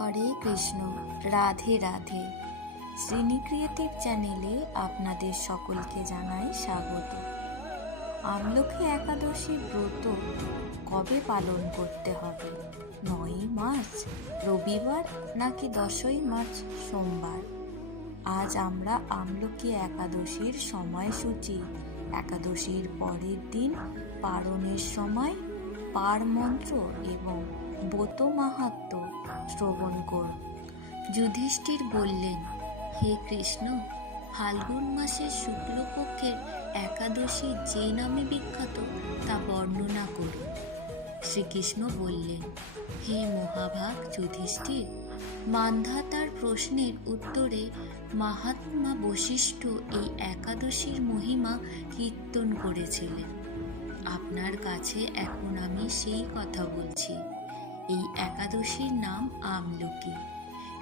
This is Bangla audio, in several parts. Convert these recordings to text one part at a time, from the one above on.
হরে কৃষ্ণ, রাধে রাধে। শ্রীনি ক্রিয়েটিভ চ্যানেলে আপনাদের সকলকে জানাই স্বাগত। আমলকি একাদশীর ব্রত কবে পালন করতে হবে? 9ই মার্চ রবিবার নাকি 10ই মার্চ সোমবার? আজ আমরা আমলকি একাদশীর সময়সূচি, একাদশীর পরের দিন পারণের সময়, পার মন্ত্র এবং ব্রত মাহাত্ম্য শ্রবণ করব। যুধিষ্ঠির বললেন, হে কৃষ্ণ, ফাল্গুন মাসের শুক্লপক্ষের একাদশী যে নামে বিখ্যাত তা বর্ণনা করুন। শ্রীকৃষ্ণ বললেন, হে মহাভাগ যুধিষ্ঠির, মান্ধাতার প্রশ্নের উত্তরে মহাত্মা বশিষ্ঠ এই একাদশীর মহিমা কীর্তন করেছিলেন। আপনার কাছে এখন আমি সেই কথা বলছি। এই একাদশীর নাম আমলকি।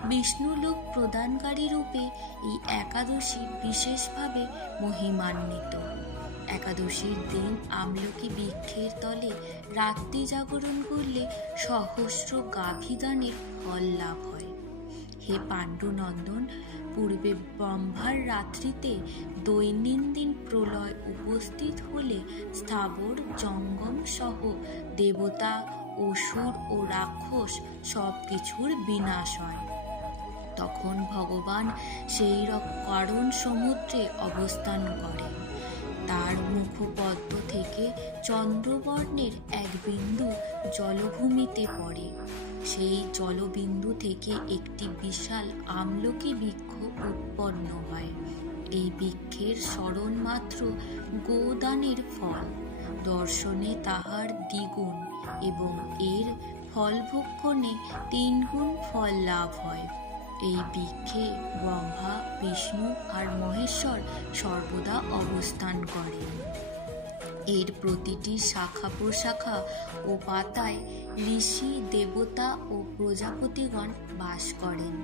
বিষ্ণুলোক প্রদানকারী রূপে এই একাদশী বিশেষভাবে মহিমান্বিত। একাদশীর দিন আমলকি বৃক্ষের তলে রাত্রি জাগরণ করলে সহস্র গাভীদানের ফল লাভ হয়। হে পাণ্ডুনন্দন, পূর্বে ব্রহ্মার রাত্রিতে দৈনন্দিন প্রলয় উপস্থিত হলে স্থাবর জঙ্গম সহ দেবতা, অসুর ও রাক্ষস সব কিছুর বিনাশ হয়। তখন ভগবান সেই কারণ সমুদ্রে অবস্থান করেন। তার মুখপদ্ম থেকে চন্দ্রবর্ণের এক বিন্দু জলভূমিতে পড়ে। সেই জলবিন্দু থেকে একটি বিশাল আমলকি বৃক্ষ উৎপন্ন হয়। এই বৃক্ষের স্মরণ মাত্র গোদানের ফল, দর্শনে তাহার দ্বিগুণ এবং এর ফলভক্ষণে 3 গুণ ফল লাভ হয়। এই বৃক্ষে ব্রহ্মা, বিষ্ণু আর মহেশ্বর সর্বদা অবস্থান করেন। এর প্রতিটি শাখা প্রশাখা ও পাতায় ঋষি, দেবতা ও প্রজাপতিগণ বাস করেন।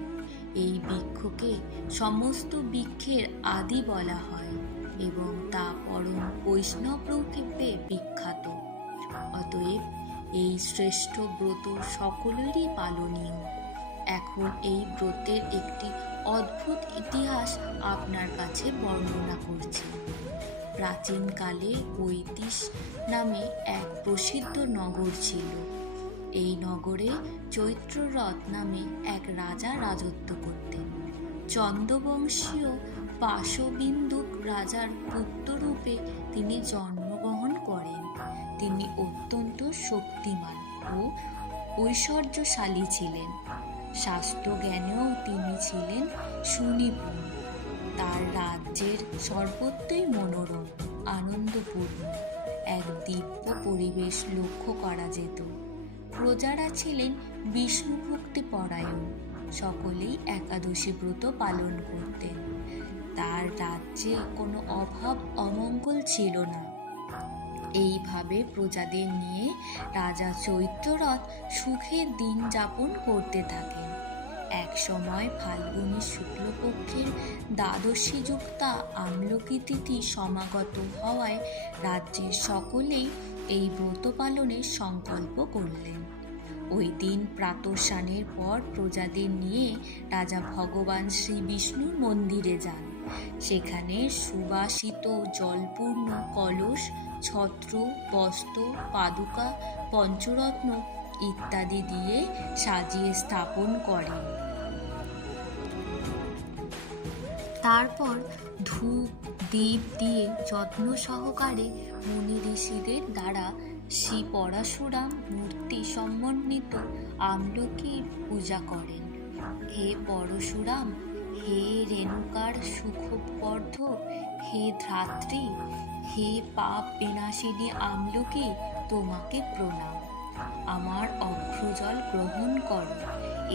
এই বৃক্ষকে সমস্ত বৃক্ষের আদি বলা হয় এবং তা পরম বৈষ্ণব রূপে বিখ্যাত। অতএব এই শ্রেষ্ঠ ব্রত সকলেরই পালনীয়। এখন এই ব্রতের একটি অদ্ভুত ইতিহাস আপনার কাছে বর্ণনা করছি। প্রাচীনকালে বৈদিশ নামে এক প্রসিদ্ধ নগর ছিল। এই নগরে চৈত্ররথ নামে এক রাজা রাজত্ব করতেন। চন্দ্রবংশীয় পাশবিন্দুক রাজার পুত্ররূপে তিনি জন্মগ্রহণ করেন। তিনি অত্যন্ত শক্তিমান ও ঐশ্বর্যশালী ছিলেন। শাস্ত্রজ্ঞানেও তিনি ছিলেন সুনিপুণ। তার রাজ্যের সর্বত্রই মনোরম, আনন্দপূর্ণ এক দিব্য পরিবেশ লক্ষ্য করা যেত। প্রজারা ছিলেন বিষ্ণুভক্তিপরায়ণ, সকলেই একাদশী ব্রত পালন করতেন। তার রাজ্যে কোনো অভাব অমঙ্গল ছিল না। এইভাবে প্রজাদের নিয়ে রাজা চৈত্ররথ সুখের দিন যাপন করতে থাকেন। এক সময় ফাল্গুনী শুক্লপক্ষের দ্বাদশী যুক্তা আমলকি তিথি সমাগত হওয়ায় রাজ্যের সকলেই এই ব্রত পালনের সংকল্প করলেন। ওই দিন প্রাতঃস্নানের পর প্রজাদের নিয়ে রাজা ভগবান শ্রী বিষ্ণুর মন্দিরে যান। সেখানে সুবাসিত জলপূর্ণ কলস, ছত্র, বস্ত্র, পাদুকা, পঞ্চরত্ন ইত্যাদি দিয়ে সাজিয়ে স্থাপন করেন। তারপর ধূপ দীপ দিয়ে যত্ন সহকারে মুনি ঋষিদের দ্বারা শ্রী পরশুরাম মূর্তি সমন্বিত আমলকির পূজা করেন। হে পরশুরাম, হে রেণুকার সুখবর্ধক, হে ধাত্রী, হে পাপ বিনাশিনী আমলকি, তোমাকে প্রণাম। আমার অগ্রজল গ্রহণ করো।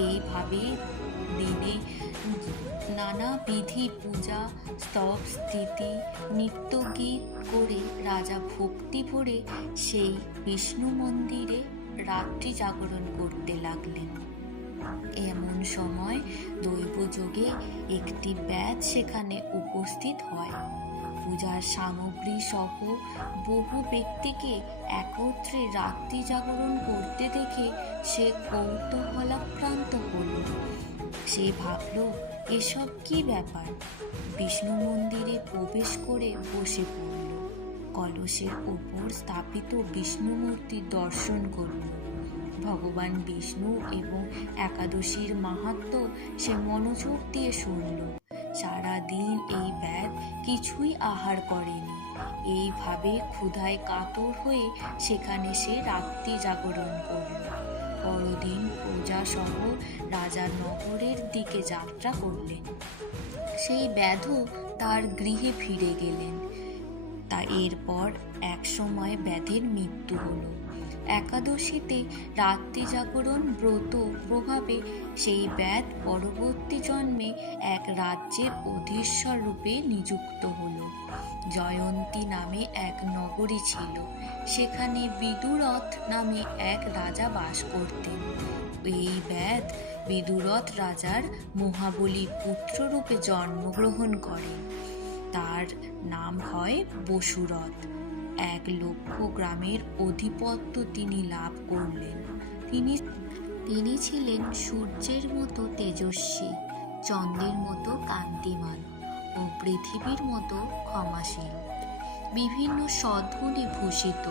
এইভাবে দিনে নানাবিধি পূজা, স্তব, স্থিতি, নৃত্যগীত করে রাজা ভক্তি ভরে সেই বিষ্ণু মন্দিরে রাত্রি জাগরণ করতে লাগলেন। এমন সময় দৈবযোগে একটি ব্যাধ সেখানে উপস্থিত হয়। পূজার সামগ্রী সহ বহু ব্যক্তিকে একত্রে রাত্রি জাগরণ করতে দেখে সে কৌতূহলাক্রান্ত হল। সে ভাবল, এসব কি ব্যাপার। বিষ্ণু মন্দিরে প্রবেশ করে বসে পড়ল। কলসের ওপর স্থাপিত বিষ্ণু মূর্তির দর্শন করল। ভগবান বিষ্ণু এবং একাদশীর মাহাত্ম্য সে মনোযোগ দিয়ে শুনল। সারাদিন এই ব্যাধ কিছুই আহার করেনি। এইভাবে ক্ষুধায় কাতর হয়ে সেখানে সে রাত্রি জাগরণ করল। পরদিন প্রজাসহ রাজা নগরের দিকে যাত্রা করলেন। সেই ব্যাধও তার গৃহে ফিরে গেলেন। তা এরপর এক সময় ব্যাধের মৃত্যু হলো। একাদশীতে রাত্রি জাগরণ ব্রত প্রভাবে সেই ব্যাধ পরবর্তী জন্মে এক রাজ্যের অধীশ্বর রূপে নিযুক্ত হল। জয়ন্তী নামে এক নগরী ছিল। সেখানে বিদুরথ নামে এক রাজা বাস করতেন। এই ব্যাধ বিদুরথ রাজার মহাবলী পুত্ররূপে জন্মগ্রহণ করেন। তার নাম হয় বসুরথ। 1,00,000 গ্রামের অধিপত্য তিনি লাভ করলেন। তিনি ছিলেন সূর্যের মতো তেজস্বী, চন্দ্রের মতো কান্তিমান ও পৃথিবীর মতো ক্ষমাশীল। বিভিন্ন সদ্গুণে ভূষিত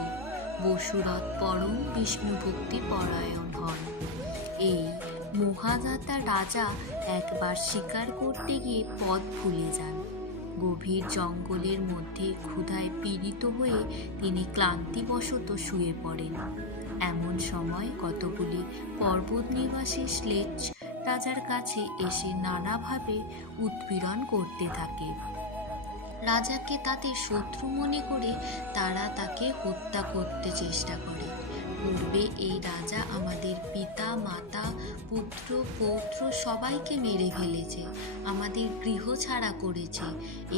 বসুরথ পরম বিষ্ণু ভক্তি পরায়ণ হন। এই মহাদাতা রাজা একবার শিকার করতে গিয়ে পথ ভুলে যান। গভীর জঙ্গলের মধ্যে ক্ষুধায় পীড়িত হয়ে তিনি ক্লান্তিবশত শুয়ে পড়েন। এমন সময় কতগুলি পর্বত নিবাসী শ্লেষ রাজার কাছে এসে নানাভাবে উৎপীড়ন করতে থাকে। রাজাকে তাদের শত্রু মনে করে তারা তাকে হত্যা করতে চেষ্টা করে। পূর্বে এই রাজা আমাদের পিতা, মাতা, পুত্র, পৌত্র সবাইকে মেরে ফেলেছে, আমাদের গৃহ ছাড়া করেছে।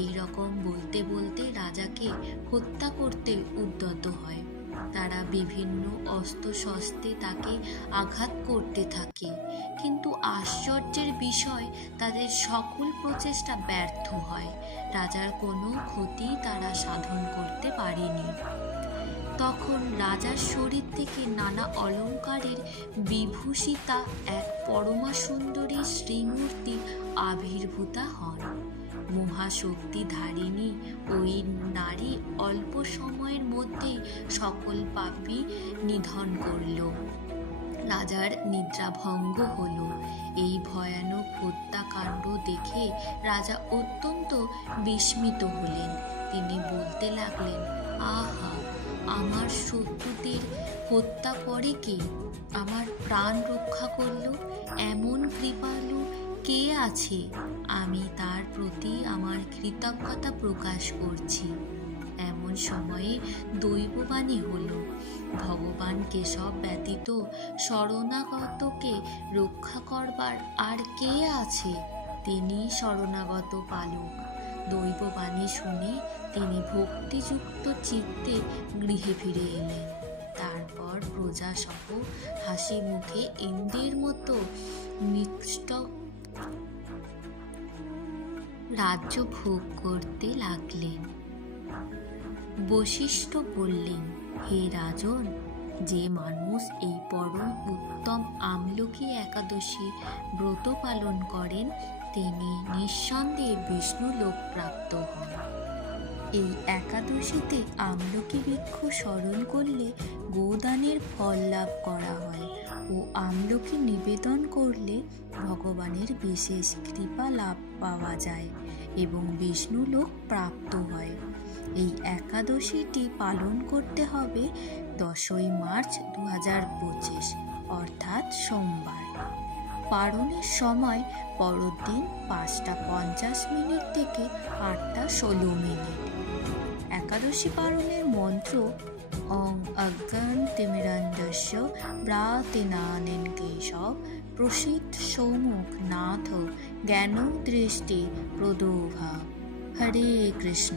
এই রকম বলতে বলতে রাজাকে হত্যা করতে উদ্যত হয়। তারা বিভিন্ন অস্ত্র শস্ত্রে তাকে আঘাত করতে থাকে, কিন্তু আশ্চর্যের বিষয় তাদের সকল প্রচেষ্টা ব্যর্থ হয়। রাজার কোনো ক্ষতি তারা সাধন করতে পারেনি। তখন রাজার শরীর থেকে নানা অলঙ্কারের বিভূষিতা এক পরমা সুন্দরী শ্রীমূর্তি আবির্ভূতা হন। মহাশক্তিধারিণী ওই নারী অল্প সময়ের মধ্যেই সকল পাপী নিধন করল। রাজার নিদ্রাভঙ্গ হল। এই ভয়ানক হত্যাকাণ্ড দেখে রাজা অত্যন্ত বিস্মিত হলেন। তিনি বলতে লাগলেন, আহা, আমার শত্রুদের হত্যা করে কে? আমার প্রাণ রক্ষা করল এমন কৃপালু কে আছে? আমি তার প্রতি আমার কৃতজ্ঞতা প্রকাশ করছি। এমন সময়ে দৈববাণী হল, ভগবান কেশব ব্যতীত শরণাগতকে রক্ষা করবার আর কে আছে? তিনি শরণাগত পালক। দৈববাণী শুনে তিনি ভক্তিযুক্ত চিত্তে গৃহে ফিরে এলেন। তারপর প্রজাসহ হাসি মুখে ইন্দ্রের মতো নিষ্ঠ রাজ্য ভোগ করতে লাগলেন। বশিষ্ঠ বললেন, হে রাজন, যে মানুষ এই পরম উত্তম আমলকি একাদশী ব্রত পালন করেন তিনি নিঃসন্দেহে বিষ্ণু লোক প্রাপ্ত হন। এই একাদশীতে আমলকি বৃক্ষ স্মরণ করলে গোদানের ফল লাভ করা হয় ও আমলকি নিবেদন করলে ভগবানের বিশেষ কৃপা লাভ পাওয়া যায় এবং বিষ্ণু লোক প্রাপ্ত হয়। এই একাদশীটি পালন করতে হবে 10ই মার্চ 2025 অর্থাৎ সোমবার। পালনের সময় পরদিন 5:50 থেকে 8:16। একাদশী পালনের মন্ত্র অং অজ্ঞানতিমিরান্ধস্য ব্রাতেনানেন কেশব প্রসিদ্ধ সৌমুখ নাথ জ্ঞান দৃষ্টি প্রদোভা। হরে কৃষ্ণ।